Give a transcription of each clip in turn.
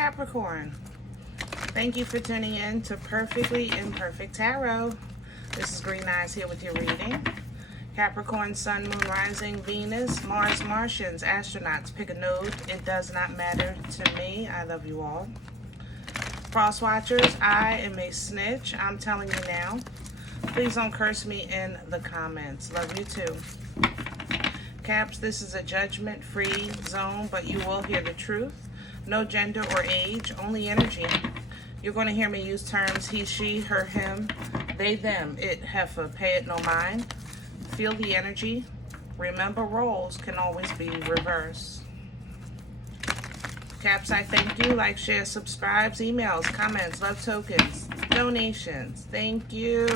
Capricorn. Thank you for tuning in to Perfectly Imperfect Tarot. This is Green Eyes here with your reading. Capricorn, Sun, Moon, Rising, Venus, Mars, Martians, astronauts. Pick a node. It does not matter to me. I love you all. Cross watchers, I am a snitch. I'm telling you now. Please don't curse me in the comments. Love you too. Caps, this is a judgment-free zone, but you will hear the truth. No gender or age, only energy. You're going to hear me use terms he, she, her, him, they, them, it, heifer, pay it no mind. Feel the energy. Remember, roles can always be reversed. Caps, I thank you. Like, share, subscribes, emails, comments, love tokens, donations. Thank you.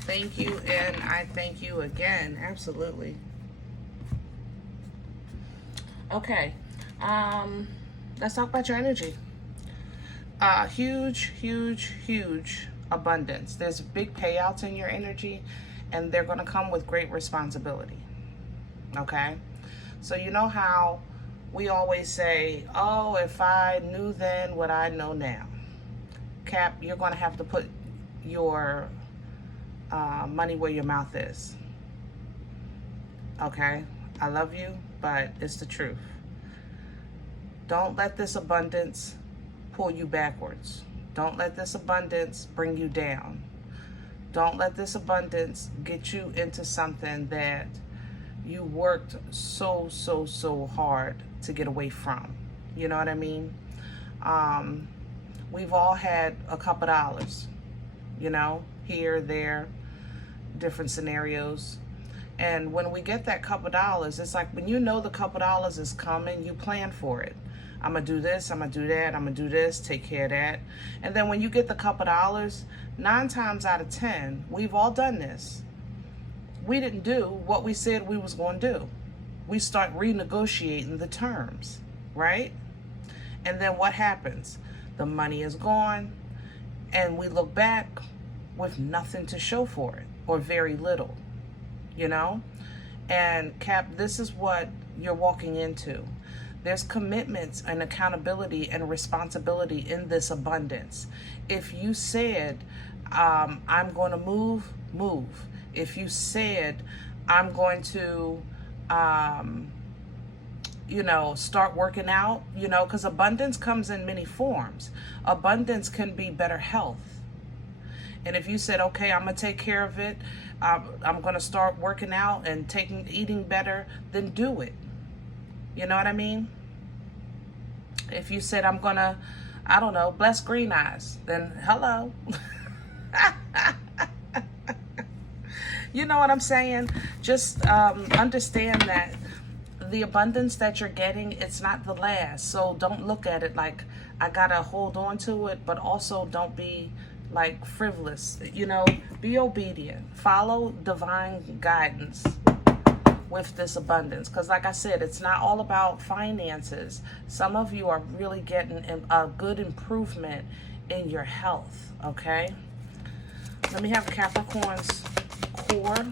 Thank you, and I thank you again. Absolutely. Okay. Let's talk about your energy. Huge, huge, huge abundance. There's big payouts in your energy, and they're going to come with great responsibility. Okay? So you know how we always say, oh, if I knew then what I know now. Cap, you're going to have to put your money where your mouth is. Okay? I love you, but it's the truth. Don't let this abundance pull you backwards. Don't let this abundance bring you down. Don't let this abundance get you into something that you worked so hard to get away from. You know what I mean? We've all had a couple dollars, you know, here, there, different scenarios. And when we get that couple dollars, it's like when you know the couple dollars is coming, you plan for it. I'm going to do this, I'm going to do that, I'm going to do this, take care of that. And then when you get the couple dollars, 9 times out of 10, we've all done this. We didn't do what we said we was going to do. We start renegotiating the terms, right? And then what happens? The money is gone, and we look back with nothing to show for it, or very little, you know? And Cap, this is what you're walking into. There's commitments and accountability and responsibility in this abundance. If you said, I'm going to move. If you said, I'm going to, you know, start working out, you know, because abundance comes in many forms. Abundance can be better health. And if you said, okay, I'm going to take care of it, I'm going to start working out and eating better, then do it. You know what I mean? If you said, I'm going to, I don't know, bless Green Eyes, then hello. You know what I'm saying? Just understand that the abundance that you're getting, it's not the last. So don't look at it like I got to hold on to it, but also don't be like frivolous. You know, be obedient. Follow divine guidance with this abundance, because like I said, it's not all about finances. Some of you are really getting a good improvement in your health. Okay, let me have Capricorn's core,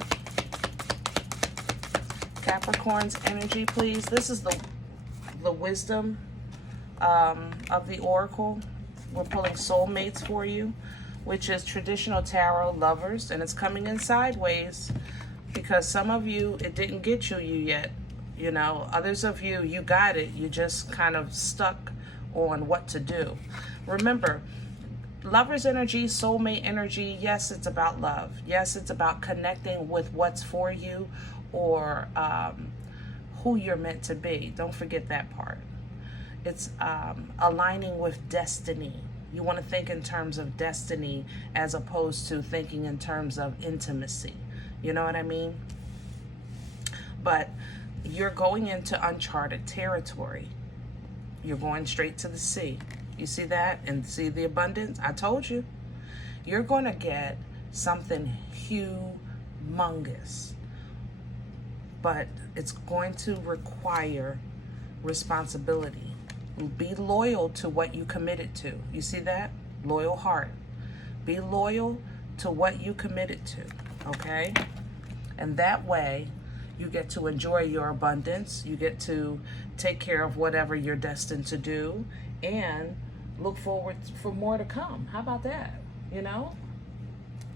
Capricorn's energy, please. This is the wisdom of the oracle. We're pulling Soulmates for you, which is traditional tarot lovers, and it's coming in sideways. Because some of you, it didn't get you yet, you know. Others of you, you got it. You just kind of stuck on what to do. Remember, lover's energy, soulmate energy, yes, it's about love. Yes, it's about connecting with what's for you, or who you're meant to be. Don't forget that part. It's aligning with destiny. You want to think in terms of destiny as opposed to thinking in terms of intimacy. You know what I mean? But you're going into uncharted territory. You're going straight to the sea. You see that? And see the abundance? I told you. You're going to get something humongous. But it's going to require responsibility. Be loyal to what you committed to. You see that? Loyal heart. Be loyal to what you committed to. Okay? And that way, you get to enjoy your abundance. You get to take care of whatever you're destined to do. And look forward for more to come. How about that? You know?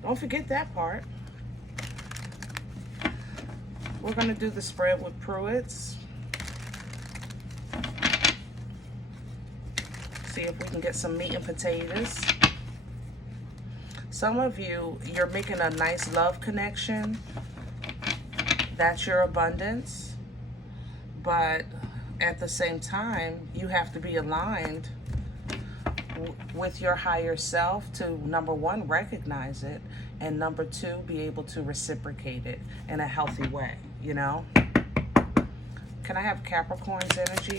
Don't forget that part. We're going to do the spread with Pruitt's. See if we can get some meat and potatoes. Some of you, you're making a nice love connection. That's your abundance. But at the same time, you have to be aligned with your higher self to, number one, recognize it, and number two, be able to reciprocate it in a healthy way, you know? Can I have Capricorn's energy?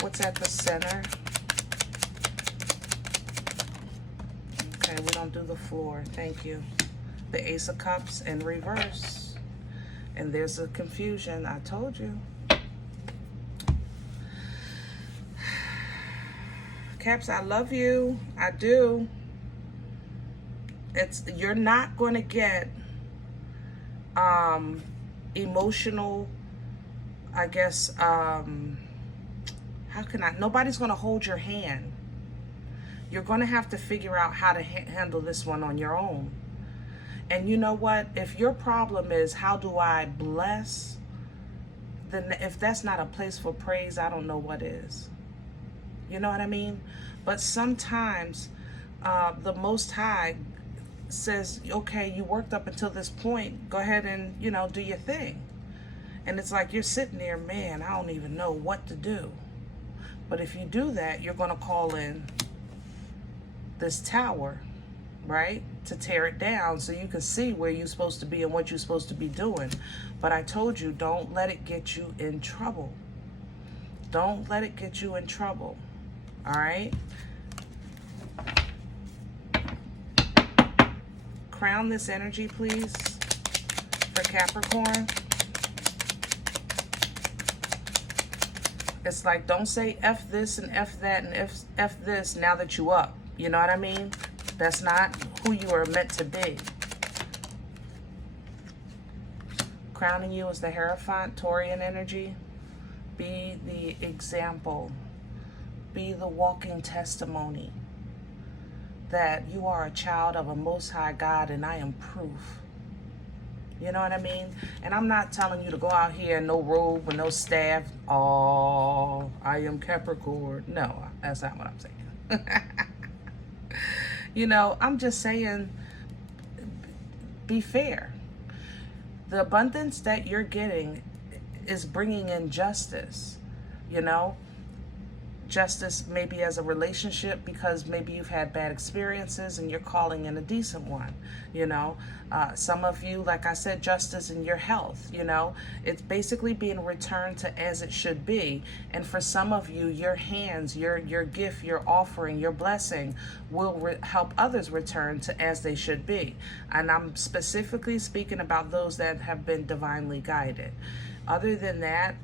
What's at the center? Okay, we don't do the floor. Thank you. The Ace of Cups in reverse. And there's a confusion. I told you. Caps, I love you. I do. You're not going to get emotional, I guess, how can I? Nobody's going to hold your hand. You're going to have to figure out how to handle this one on your own. And you know what? If your problem is, how do I bless? Then if that's not a place for praise, I don't know what is. You know what I mean? But sometimes the Most High says, okay, you worked up until this point. Go ahead and, you know, do your thing. And it's like you're sitting there, man, I don't even know what to do. But if you do that, you're going to call in this tower, right? To tear it down so you can see where you're supposed to be and what you're supposed to be doing. But I told you, don't let it get you in trouble. Don't let it get you in trouble. All right? Crown this energy, please, for Capricorn. It's like, don't say F this and F that and F this now that you up. You know what I mean? That's not who you are meant to be. Crowning you is the Hierophant, Taurian energy. Be the example. Be the walking testimony that you are a child of a Most High God, and I am proof. You know what I mean? And I'm not telling you to go out here in no robe with no staff. Oh, I am Capricorn. No, that's not what I'm saying. You know, I'm just saying, be fair. The abundance that you're getting is bringing in justice, you know? Justice maybe as a relationship, because maybe you've had bad experiences and you're calling in a decent one, you know. Some of you, like I said, justice in your health, you know. It's basically being returned to as it should be. And for some of you, your hands, your gift, your offering, your blessing will help others return to as they should be. And I'm specifically speaking about those that have been divinely guided. Other than that,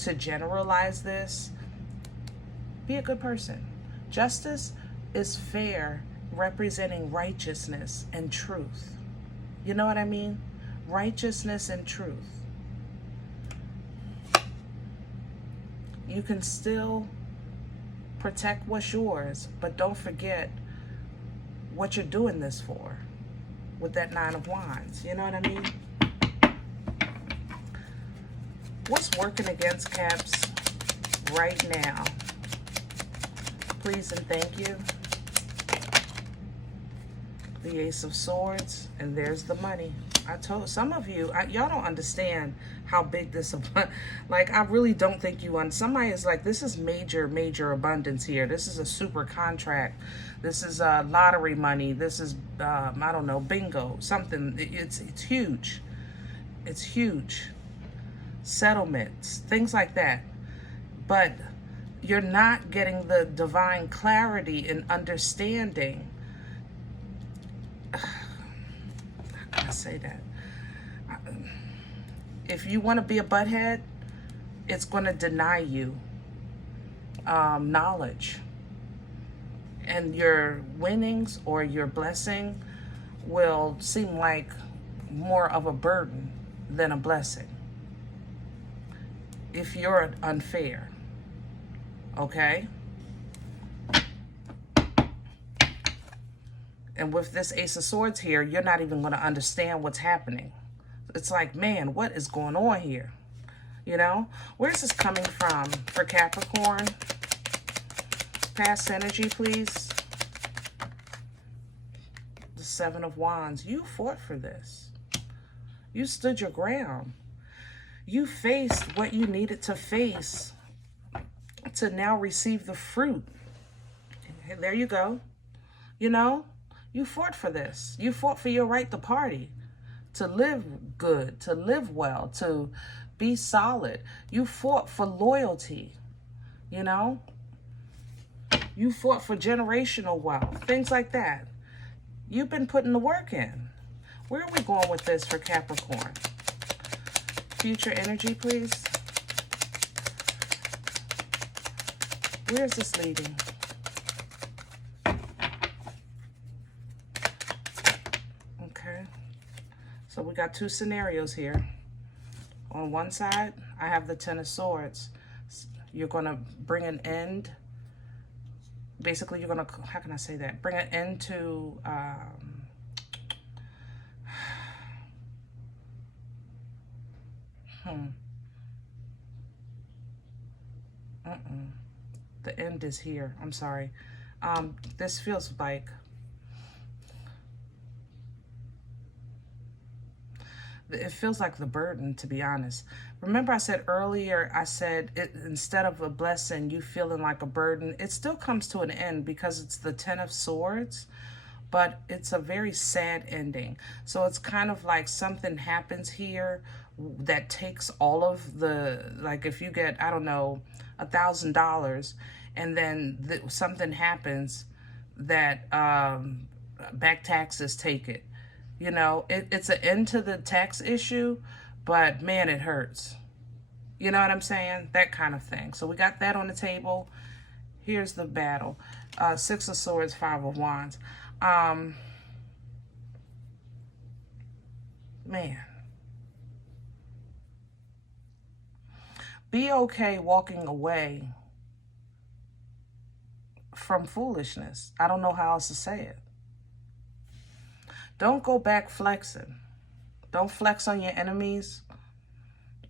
to generalize this, be a good person. Justice is fair, representing righteousness and truth. You know what I mean? Righteousness and truth. You can still protect what's yours, but don't forget what you're doing this for with that Nine of Wands. You know what I mean? What's working against Caps right now? Please and thank you. The Ace of Swords, and there's the money. I told some of you, y'all don't understand how big this, like, I really don't think you somebody is like, this is major abundance here. This is a super contract. This is lottery money. This is, I don't know, bingo, something. It's huge. It's huge. Settlements, things like that. But you're not getting the divine clarity and understanding. How can I say that? If you want to be a butthead, it's going to deny you knowledge. And your winnings or your blessing will seem like more of a burden than a blessing if you're unfair. Okay? And with this Ace of Swords here, you're not even going to understand what's happening. It's like, man, what is going on here? You know, where's this coming from for Capricorn? Past energy, please. The Seven of Wands. You fought for this. You stood your ground. You faced what you needed to face to now receive the fruit. And there you go. You know, you fought for this. You fought for your right to party, to live good, to live well, to be solid. You fought for loyalty, you know. You fought for generational wealth, things like that. You've been putting the work in. Where are we going with this for Capricorn? Future energy, please. Where is this leading? Okay. So we got two scenarios here. On one side, I have the Ten of Swords. You're going to bring an end. Basically, you're going to, how can I say that? Bring an end to, The end is here. I'm sorry. This feels like, it feels like the burden, to be honest. Remember I said earlier, I said instead of a blessing, you feeling like a burden. It still comes to an end because it's the Ten of Swords, but it's a very sad ending. So it's kind of like something happens here that takes all of the, like if you get, I don't know, $1,000 and then something happens that back taxes take it. You know, it's an end to the tax issue, but man, it hurts. You know what I'm saying? That kind of thing. So we got that on the table. Here's the battle. Six of Swords, Five of Wands. Man. Be okay walking away from foolishness. I don't know how else to say it. Don't go back flexing. Don't flex on your enemies.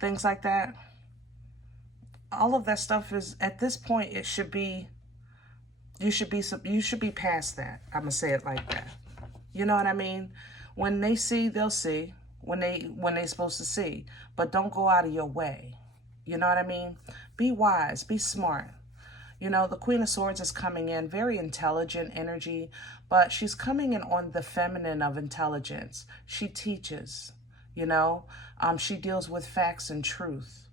Things like that. All of that stuff is, at this point, it should be, you should be past that. I'm going to say it like that. You know what I mean? When they see, they'll see. When they're supposed to see. But don't go out of your way. You know what I mean? Be wise. Be smart. You know, the Queen of Swords is coming in, very intelligent energy, but she's coming in on the feminine of intelligence. She teaches, you know, she deals with facts and truth,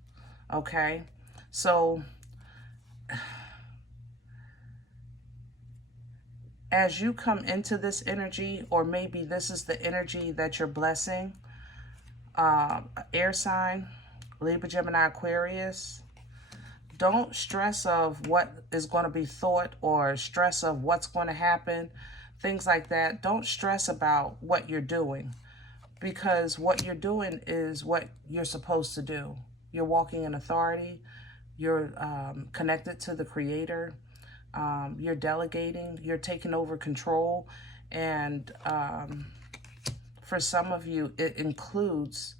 okay? So, as you come into this energy, or maybe this is the energy that you're blessing, air sign, Libra, Gemini, Aquarius, don't stress of what is going to be thought or stress of what's going to happen, things like that. Don't stress about what you're doing, because what you're doing is what you're supposed to do. You're walking in authority. You're connected to the Creator. You're delegating. You're taking over control. And for some of you, it includes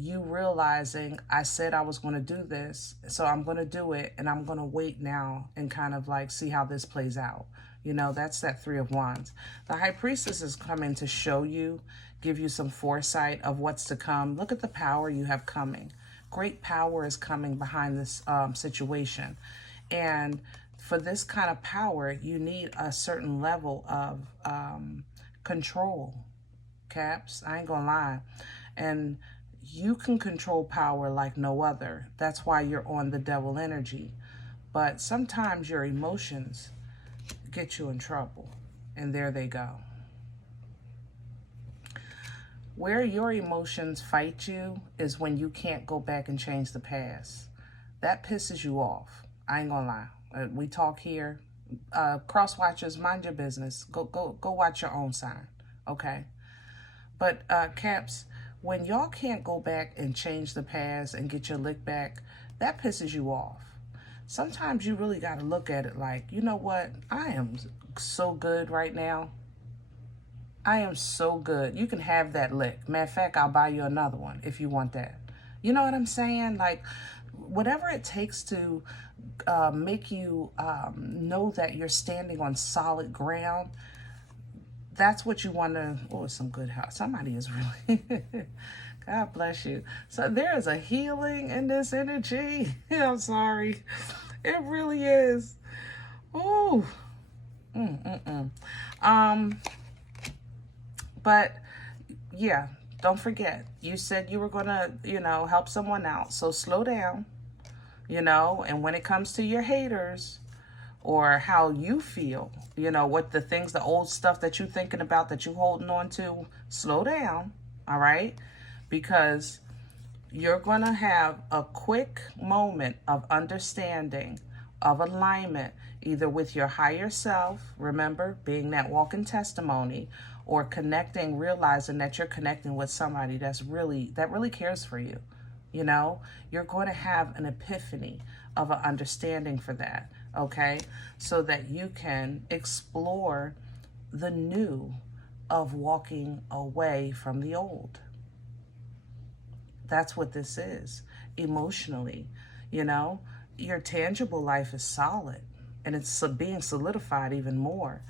you realizing, I said I was going to do this, so I'm going to do it, and I'm going to wait now and kind of like see how this plays out. You know, that's that Three of Wands. The High Priestess is coming to show you, give you some foresight of what's to come. Look at the power you have coming. Great power is coming behind this situation. And for this kind of power, you need a certain level of control, Caps. I ain't gonna lie. And you can control power like no other. That's why you're on the devil energy. But sometimes your emotions get you in trouble. And there they go. Where your emotions fight you is when you can't go back and change the past. That pisses you off. I ain't gonna lie. We talk here. Cross watchers, mind your business. Go watch your own sign. Okay? But Caps, when y'all can't go back and change the past and get your lick back, that pisses you off. Sometimes you really got to look at it like, you know what? I am so good right now. I am so good. You can have that lick. Matter of fact, I'll buy you another one if you want that. You know what I'm saying? Like, whatever it takes to make you know that you're standing on solid ground, that's what you want to, oh, it's some good house. Somebody is really, God bless you. So there is a healing in this energy. I'm sorry. It really is. Oh, but yeah, don't forget, you said you were going to, you know, help someone out. So slow down, you know, and when it comes to your haters or how you feel, you know, what the things, the old stuff that you're thinking about that you're holding on to, slow down, all right? Because you're going to have a quick moment of understanding, of alignment, either with your higher self, remember, being that walking testimony, or connecting, realizing that you're connecting with somebody that really cares for you. You know, you're going to have an epiphany of an understanding for that, okay? So that you can explore the new of walking away from the old. That's what this is, emotionally. You know, your tangible life is solid, and it's being solidified even more.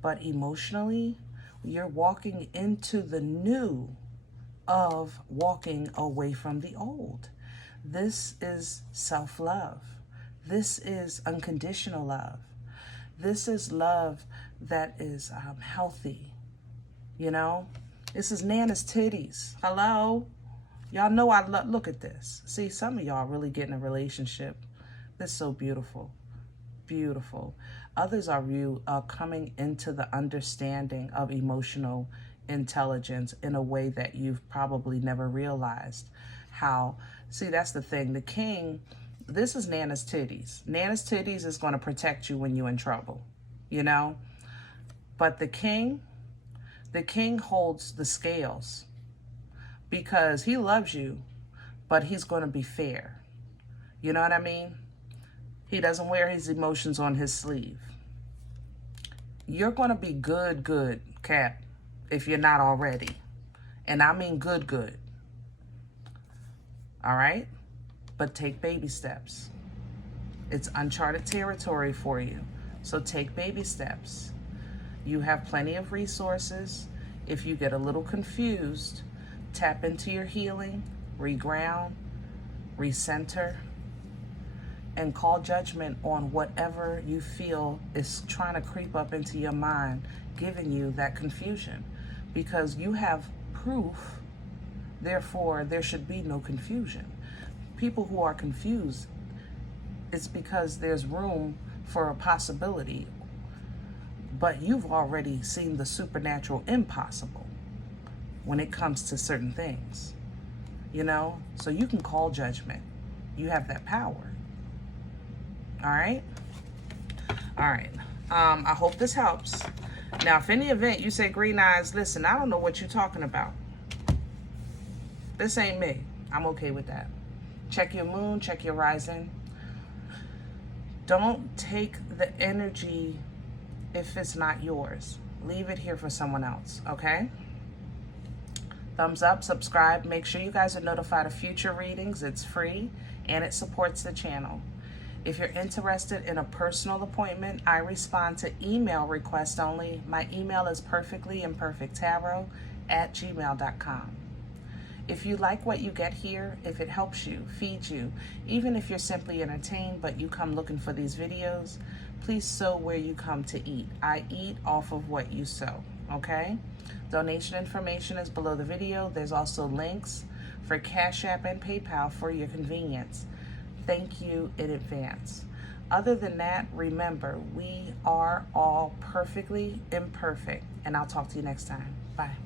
But emotionally, you're walking into the new of walking away from the old. This is self-love. This is unconditional love. This is love that is healthy. You know, this is Nana's titties. Hello? Y'all know I look at this. See, some of y'all really getting a relationship. This is so beautiful. Beautiful. Others are you coming into the understanding of emotional intelligence in a way that you've probably never realized. How, see, that's the thing. The king, this is Nana's titties. Nana's titties is going to protect you when you're in trouble, you know? But the king holds the scales because he loves you, but he's going to be fair. You know what I mean? He doesn't wear his emotions on his sleeve. You're going to be good, Cap, if you're not already. And I mean good. All right? But take baby steps. It's uncharted territory for you. So take baby steps. You have plenty of resources. If you get a little confused, tap into your healing, reground, recenter, and call judgment on whatever you feel is trying to creep up into your mind, giving you that confusion. Because you have proof, therefore there should be no confusion. People who are confused, it's because there's room for a possibility, but you've already seen the supernatural impossible when it comes to certain things, you know? So you can call judgment. You have that power. All right? All right. I hope this helps. Now, if any event you say, Green Eyes, listen, I don't know what you're talking about. This ain't me. I'm okay with that. Check your moon, check your rising. Don't take the energy if it's not yours. Leave it here for someone else, okay? Thumbs up, subscribe. Make sure you guys are notified of future readings. It's free and it supports the channel. If you're interested in a personal appointment, I respond to email requests only. My email is perfectlyimperfecttarot@gmail.com. If you like what you get here, if it helps you, feeds you, even if you're simply entertained but you come looking for these videos, please sow where you come to eat. I eat off of what you sow, okay? Donation information is below the video. There's also links for CashApp and PayPal for your convenience. Thank you in advance. Other than that, remember, we are all perfectly imperfect, and I'll talk to you next time. Bye.